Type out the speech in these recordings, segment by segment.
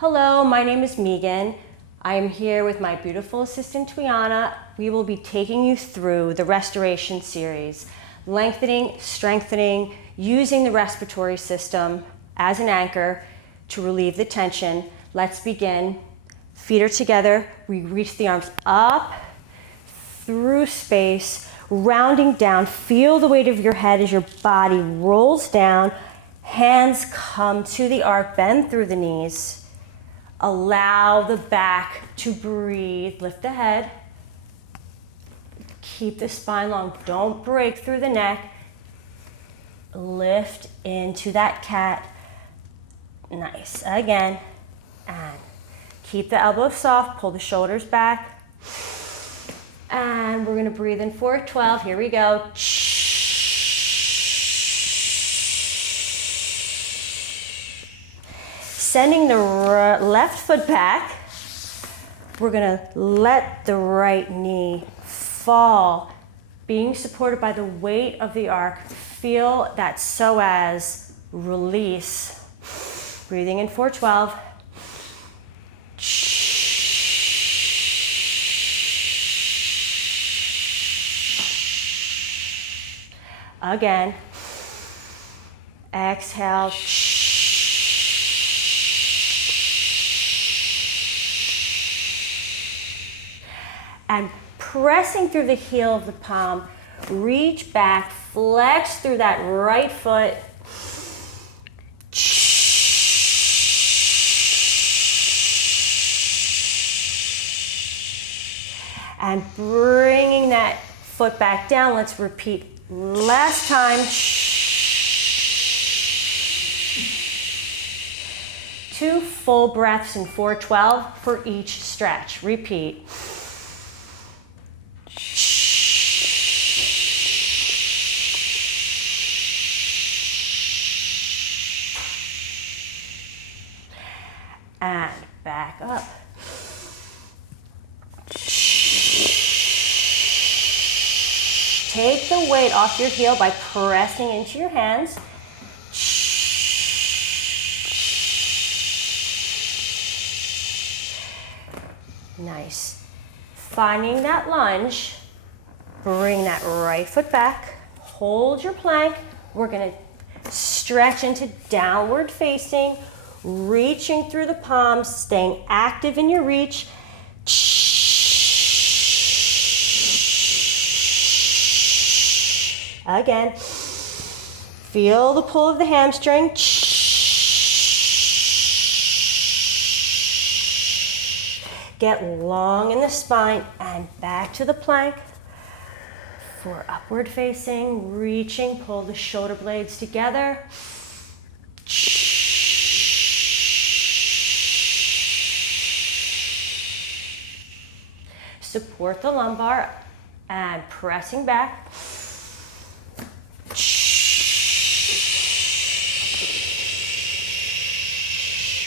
Hello, my name is Megan. I am here with my beautiful assistant Twiana. We will be taking you through the restoration series, lengthening, strengthening, using the respiratory system as an anchor to relieve the tension. Let's begin. Feet are together. We reach the arms up through space, rounding down. Feel the weight of your head as your body rolls down. Hands come to the arc, bend through the knees. Allow the back to breathe. Lift the head. Keep the spine long. Don't break through the neck. Lift into that cat. Nice. Again. And keep the elbows soft. Pull the shoulders back. And we're going to breathe in for 12. Here we go. Sending the left foot back, we're gonna let the right knee fall, being supported by the weight of the arc. Feel that psoas release. Breathing in for 12. Again. Exhale. And pressing through the heel of the palm, reach back, flex through that right foot. And bringing that foot back down. Let's repeat last time. 2 full breaths in 412 for each stretch. Repeat. And back up. Take the weight off your heel by pressing into your hands. Nice. Finding that lunge, bring that right foot back, hold your plank. We're going to stretch into downward facing, reaching through the palms, staying active in your reach. Again, feel the pull of the hamstring. Get long in the spine and back to the plank for upward facing, reaching, pull the shoulder blades together. Support the lumbar and pressing back.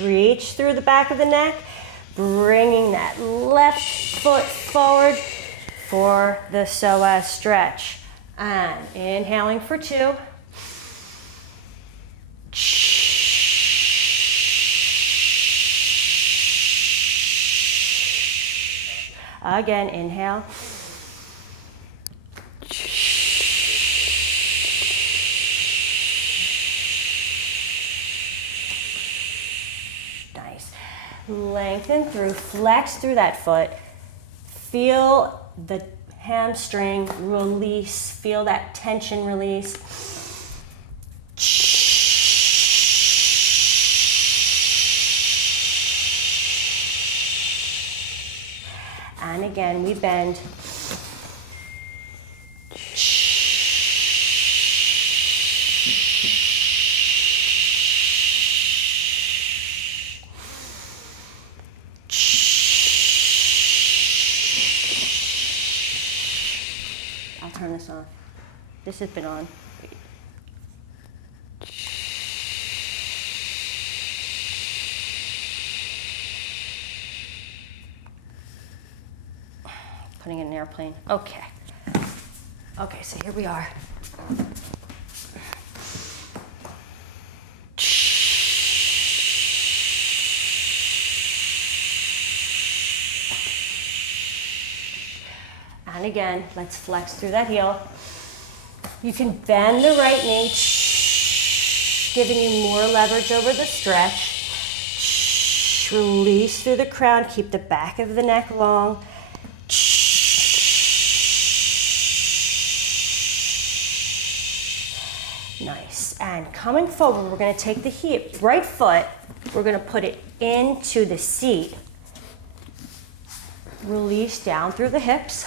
Reach through the back of the neck, bringing that left foot forward for the psoas stretch. And inhaling for 2. Again, inhale. Nice. Lengthen through, flex through that foot. Feel the hamstring release. Feel that tension release. And again, we bend. I'll turn this on. This has been on. Putting in an airplane. Okay. Okay, so here we are. And again, let's flex through that heel. You can bend the right knee, giving you more leverage over the stretch. Release through the crown, keep the back of the neck long. Nice. And coming forward, we're going to take the right foot, we're going to put it into the seat. Release down through the hips.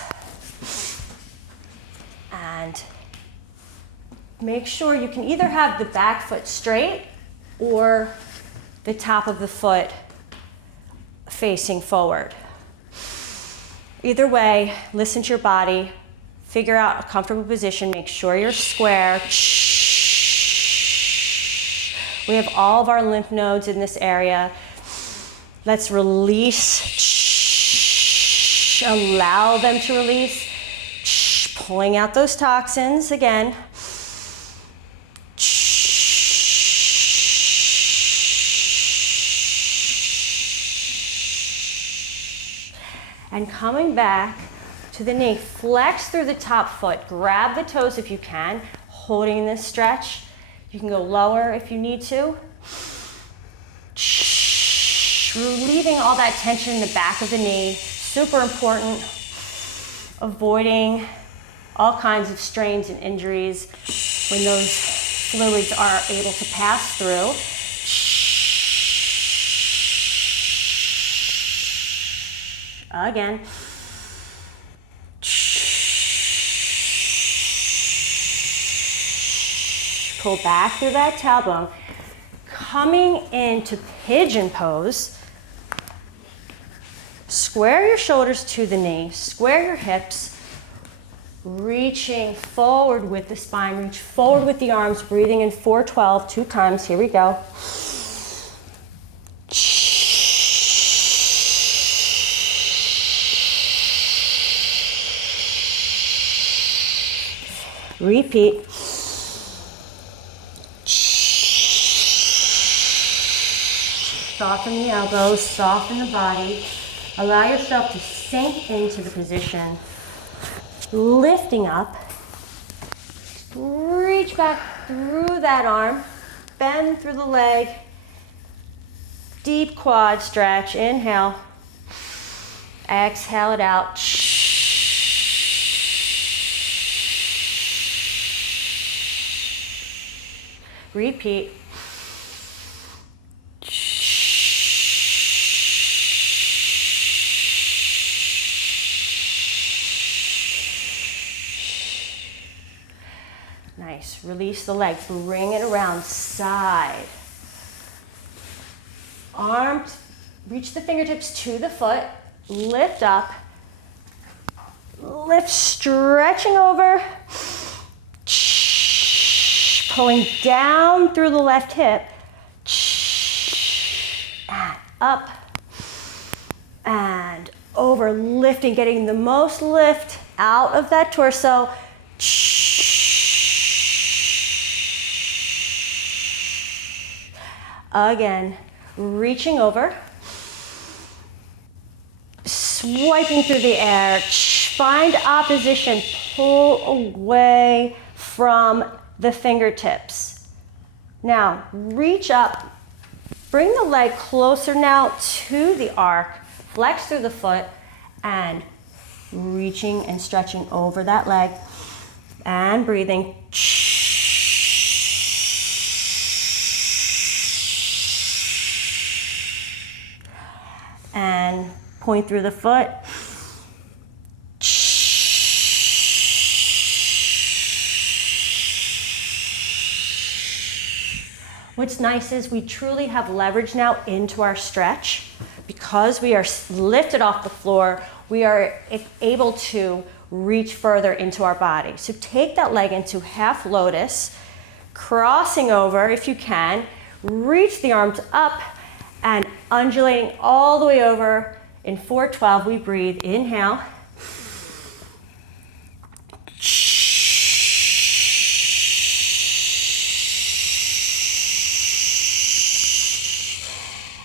And make sure you can either have the back foot straight or the top of the foot facing forward. Either way, listen to your body, figure out a comfortable position, make sure you're square. We have all of our lymph nodes in this area. Let's release, allow them to release, pulling out those toxins again. And coming back to the knee, flex through the top foot, grab the toes if you can, holding this stretch. You can go lower if you need to. Relieving all that tension in the back of the knee, super important. Avoiding all kinds of strains and injuries when those fluids are able to pass through. Again. Pull back through that tailbone. Coming into pigeon pose. Square your shoulders to the knee. Square your hips. Reaching forward with the spine. Reach forward with the arms. Breathing in 412 2 times. Here we go. Repeat. Soften the elbows, soften the body. Allow yourself to sink into the position. Lifting up. Reach back through that arm. Bend through the leg. Deep quad stretch. Inhale. Exhale it out. Repeat. Nice. Release the leg. Bring it around side. Arms, reach the fingertips to the foot. Lift up. Lift, stretching over. Pulling down through the left hip. And up. And over, lifting, getting the most lift out of that torso. Again, reaching over, swiping through the air, find opposition, pull away from the fingertips. Now, reach up, bring the leg closer now to the arc, flex through the foot, and reaching and stretching over that leg, and breathing. And point through the foot. What's nice is we truly have leverage now into our stretch. Because we are lifted off the floor, we are able to reach further into our body. So take that leg into half lotus, crossing over if you can, reach the arms up, and undulating all the way over. In 412, we breathe. Inhale.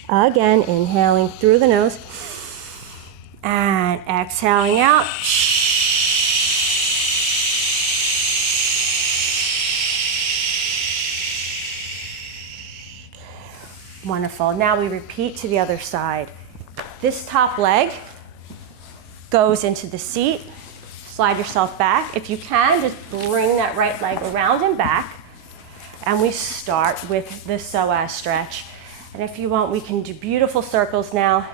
Again, inhaling through the nose and exhaling out. Wonderful. Now we repeat to the other side. This top leg goes into the seat. Slide yourself back. If you can, just bring that right leg around and back. And we start with the psoas stretch. And if you want, we can do beautiful circles now.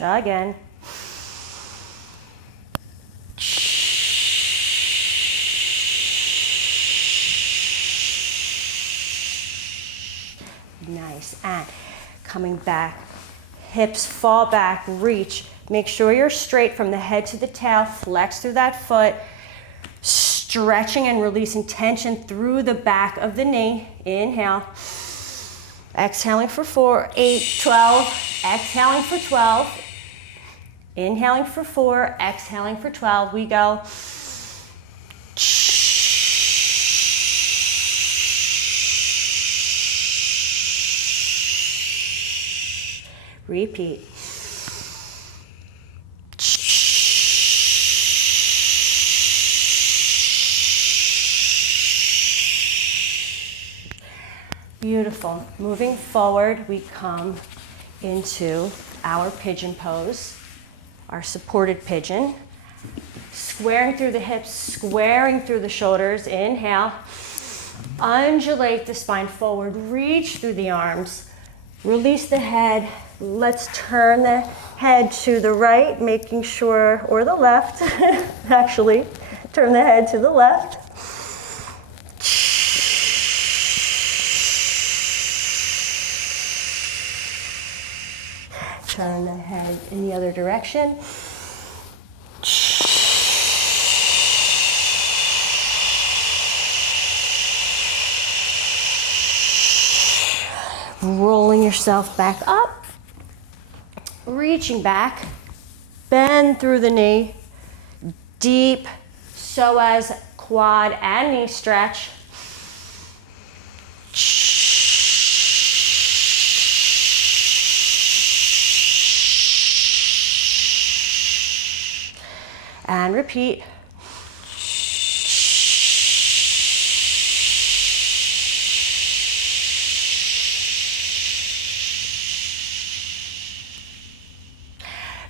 Again. Nice. And coming back, hips fall back, reach. Make sure you're straight from the head to the tail. Flex through that foot. Stretching and releasing tension through the back of the knee. Inhale. Exhaling for 4, 8, 12. Exhaling for 12. Inhaling for 4. Exhaling for 12. We go. Repeat. Beautiful. Moving forward, we come into our pigeon pose, our supported pigeon. Squaring through the hips, squaring through the shoulders. Inhale. Undulate the spine forward. Reach through the arms. Release the head. Let's turn the head to the right, making sure, or the left, actually. Turn the head to the left. Turn the head in the other direction. Rolling yourself back up, reaching back, bend through the knee, deep psoas, quad, and knee stretch. And repeat.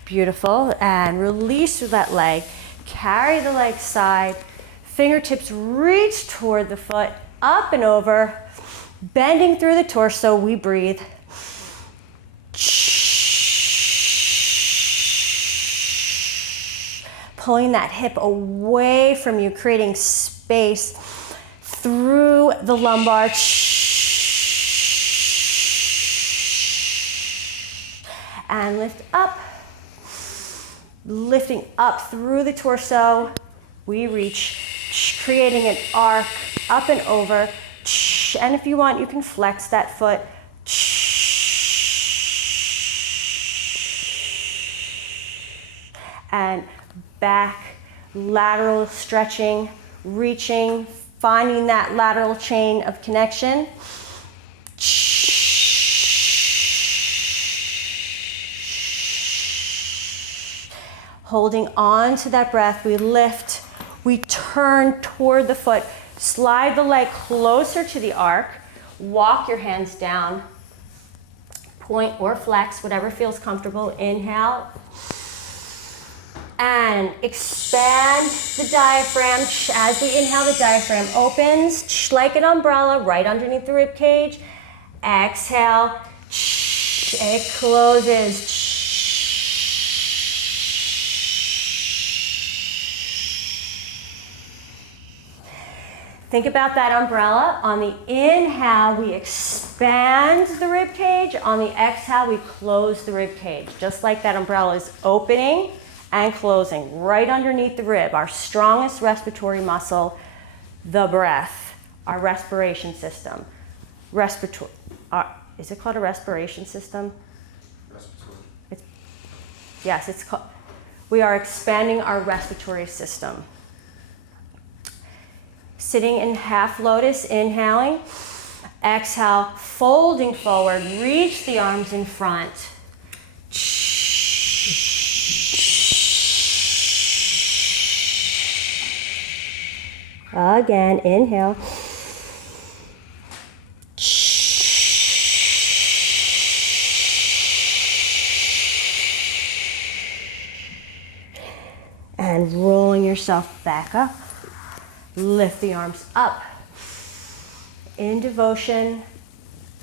Beautiful. And release through that leg. Carry the leg side. Fingertips reach toward the foot, up and over. Bending through the torso, we breathe. Pulling that hip away from you, creating space through the lumbar. And lift up. Lifting up through the torso. We reach, creating an arc up and over. And if you want, you can flex that foot. And back, lateral stretching, reaching, finding that lateral chain of connection. Holding on to that breath, we lift, we turn toward the foot, slide the leg closer to the arc, walk your hands down, point or flex, whatever feels comfortable. Inhale. And expand the diaphragm. As we inhale, the diaphragm opens like an umbrella right underneath the rib cage. Exhale, it closes. Think about that umbrella. On the inhale, we expand the rib cage. On the exhale, we close the rib cage. Just like that umbrella is opening and closing right underneath the rib, our strongest respiratory muscle, the breath, our respiration system. Is it called a respiration system? Respiratory. Yes, it's called. We are expanding our respiratory system. Sitting in half lotus, inhaling. Exhale, folding forward, reach the arms in front. Again, inhale. And rolling yourself back up. Lift the arms up. In devotion,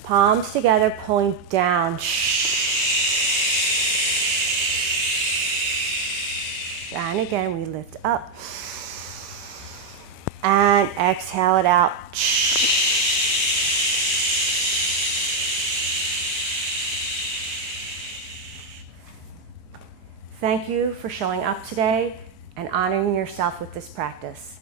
palms together, pulling down. And again, we lift up. And exhale it out. Thank you for showing up today and honoring yourself with this practice.